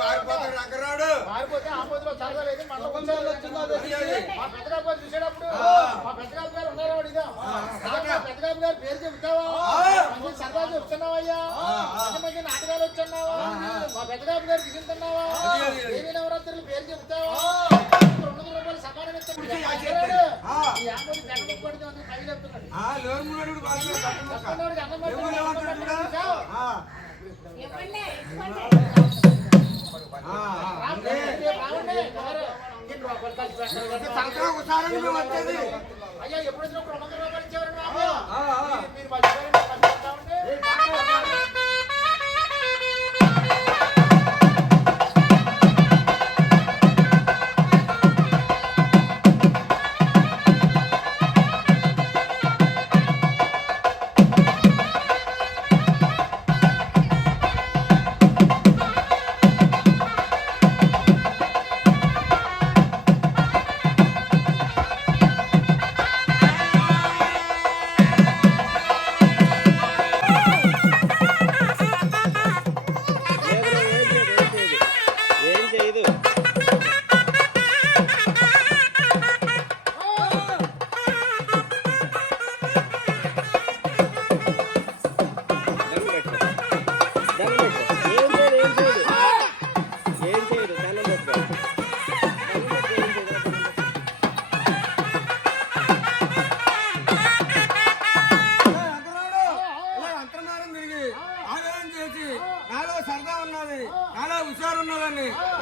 పారిపోతాడు రంగరాడు. పారిపోతే ఆంబోతులో చదవలేదు మన మా పెద్దగారు చూసేటప్పుడు మా పెద్దగారు గారు ఉన్నారు పెద్దగారు గారు పేరు చెప్తావా మంచి సరదా చెప్తున్నావయ్యా మంచి నాటకాలు వచ్చన్నావా మా పెద్దగారు గారు దిగుతున్నావా దేవి నవరాత్రులు పేరు చెప్తావా 200 రూపాయలు సమానం ఇస్తాడు ఈ ఆంబోతి జగన్ పడితే కవి చెప్తున్నాడు అయ్యా ఎప్పుడు వచ్చినప్పుడు 200 రూపాయలు ఇచ్చేవారండి మీరు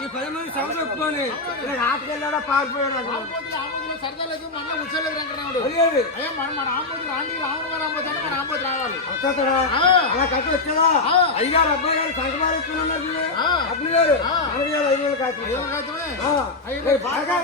ఈ 10 మంది సభ చెప్పుకొని నాటకెళ్ళాడా పారిపోయాడు సరదాలేదు మన ఉచ్చలేదు రంగరాముడు అయ్యా మన ఆంబోతు రాండి రావణ గారు ఆంబోతు అంటే మన ఆంబోతు రావాలి అలా కట్టి వచ్చేదా అయ్యారు అబ్బాయి గారు సంకమారు ఇస్తున్నారు అబ్బాయి గారు 5,000 కాదు బాగా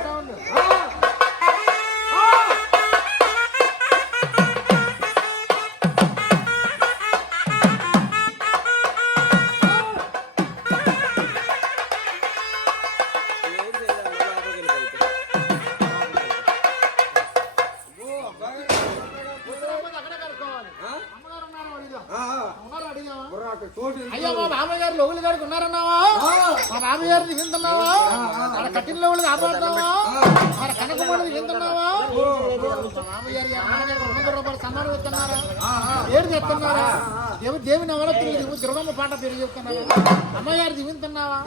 అయ్యా మా మామయ్యగారు లోగులు గారికి ఉన్నారన్నావా మా మామయ్యారు దిగుతున్నావా మన కట్టిన లోగులు కాపాడుతున్నావా మన కనకమూడది దిగుతున్నావా మామయ్యారు 200 రూపాయలు సన్మానం ఇస్తున్నారా పేరు చెప్తున్నారా దేవి నవరాత్రులు దిగు దుర్గమ్మ పాట పేరు చెప్తున్నారా అమ్మగారు దిగుతున్నావా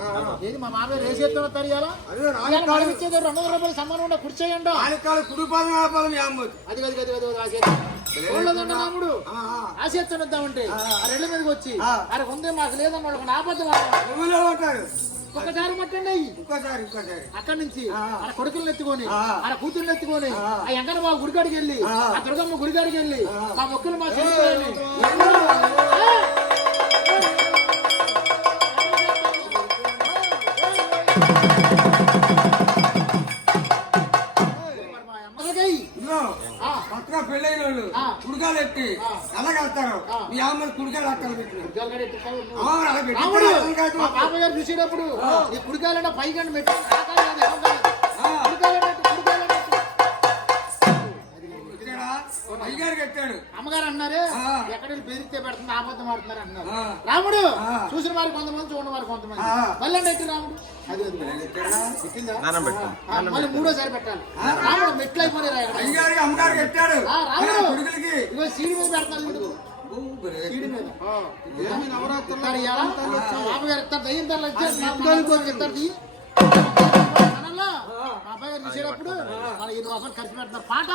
ఏది మా మామయ్యారు వేసి ఎత్తున్న తరియాలా ఇచ్చేది 200 రూపాయలు సన్మానం ఉండే కూర్చోయండి అది రాముడు ఆశిస్తున్నామంటే ఆ రెడ్ల మీదకి వచ్చి అరే ఉంది మాకు లేదన్నాడు ఆపద్దు ఒక్కసారి మట్టండి అక్కడి నుంచి ఆ కొడుకులను ఎత్తుకొని ఆ కూతుర్ని ఎత్తుకొని ఆ ఎంకన మా గుడికాడికి వెళ్ళి ఆ దుర్గమ్మ గుడికాడికి వెళ్ళి మా మొక్కలు మా పెళ్ళైన వాళ్ళు కుడికాలు ఎట్టి అలాగేస్తారు మీ అమ్మ కుడికాయలు పాపగారు చూసేటప్పుడు ఈ కుడికాయలంటే పైగా మెట్టి అమ్మగారు అన్నారు ఎక్కడ బెదిరితే పెడుతుంది ఆబద్ధం ఆడుతున్నారు అన్నారు రాముడు చూసిన వారు కొంతమంది చూడని వారు కొంతమంది మళ్ళీ ఎట్టి రాముడు అది మళ్ళీ 3వసారి పెట్టాలి రాముడు మెట్లు అయిపోయినాయి రాముడు ఇగో సీడి మీద పెడతాను సీడి మీద బాబుగారు ఇస్తారు దయ్యం తరలి ఇస్తారు అబ్బాయి గారు చూసేటప్పుడు మన 2 రూపాయలు ఖర్చు పెడుతున్నారు పాట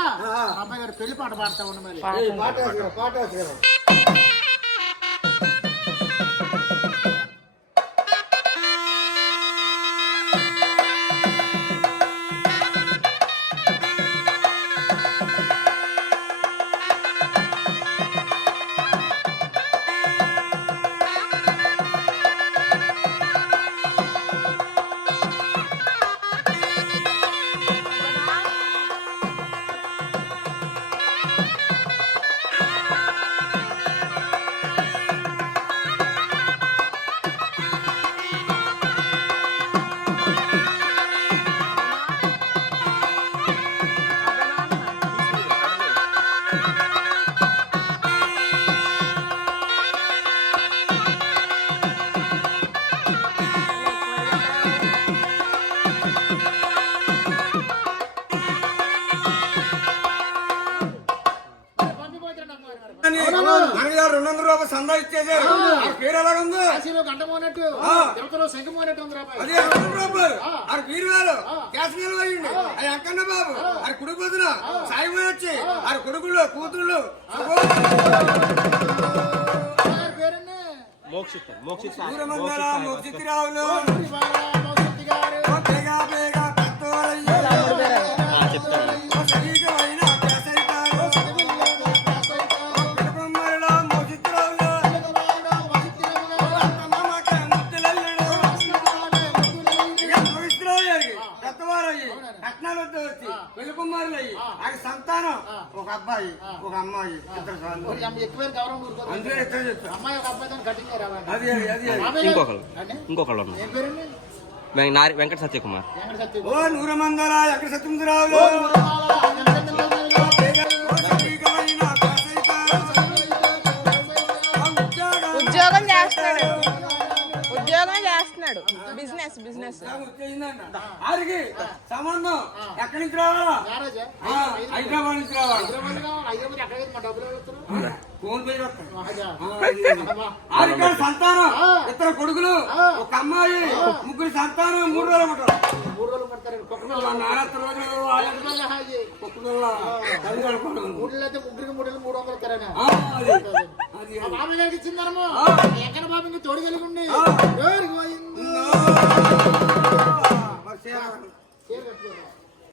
అబ్బాయి గారు పెళ్లి పాట పాడతా ఉన్న మరి మనకి 200 రూపాయలు సందా ఇచ్చేసారు ఆ పేరు ఎలాగుంది కాశీలో గంట మోనట్టు తిరుపతిలో శంఖ మోనట్టు ఉంది రాబాయ్. అదే 200 రూపాయలు ఆ పేరు వేలు క్యాష్ నిలవయండి అది అంకన్న బాబు అది కొడుకు వదిన సాయి వచ్చి ఆ కొడుకులు కూతుళ్ళు పేరండి మోక్షిత మోక్షిత ఊరమంగళ మోక్షితిరావులు మోక్షిత్ గారు బేగా బేగా పెద్దోరయ్య చెప్తాను శరీరమైన కేసరితారు పిలపమ్మల మోక్షితిరావులు అత్తమ్మమ్మక ముత్తులల్లుడు మోక్షితిరావు పెద్దవారయ్యి కట్నాలు వద్ద వచ్చి పిలపమ్మలయ్యి ఆయన సంతానం ఒక అబ్బాయి ఒక అమ్మాయి ఇద్దరు సార్లు ఎక్కువ గౌరవం ఊరుకోదు. అందరూ ఎక్కడ చెప్తారు అమ్మాయి ఒక అబ్బాయి దాన్ని కట్టింగ్ రాబాయ్. అది అది ఇంకొకళ్ళు ఉన్నారు ఏం పేరండి వెంకట సత్యకుమార్ వెంకట సత్యం. ఓ నూరమంగళ ఎక్కడ సత్యమురావులు ఉద్యోగం చేస్తున్నాడు బిజినెస్ ఆరికి సంబంధం ఎక్కడి నుంచి రావాలా మ్యారేజా? హైదరాబాద్ నుంచి రావాలి హైదరాబాద్ ఎక్కడ మా డబ్బులు ఎవరు ఫోన్ పే చేస్తాను. ఇస్తారు? ఆరికి సంతానం ఇద్దరు కొడుకులు ఒక అమ్మాయి ముగ్గురు సంతానం 3 రోజులు ఉంటారు 3 రోజులు పడతారు. నాలుగు రోజులు కుక్క పిల్ల తల్లి కడుపుకోవడం. మూడు అయితే ముగ్గురికి 3 300 ఇస్తారని అది మా బాబు గారికి ఇచ్చిందనము ఎక్కడ బాబు ఇంకా తోడు కలిగి ఉండి పోయింది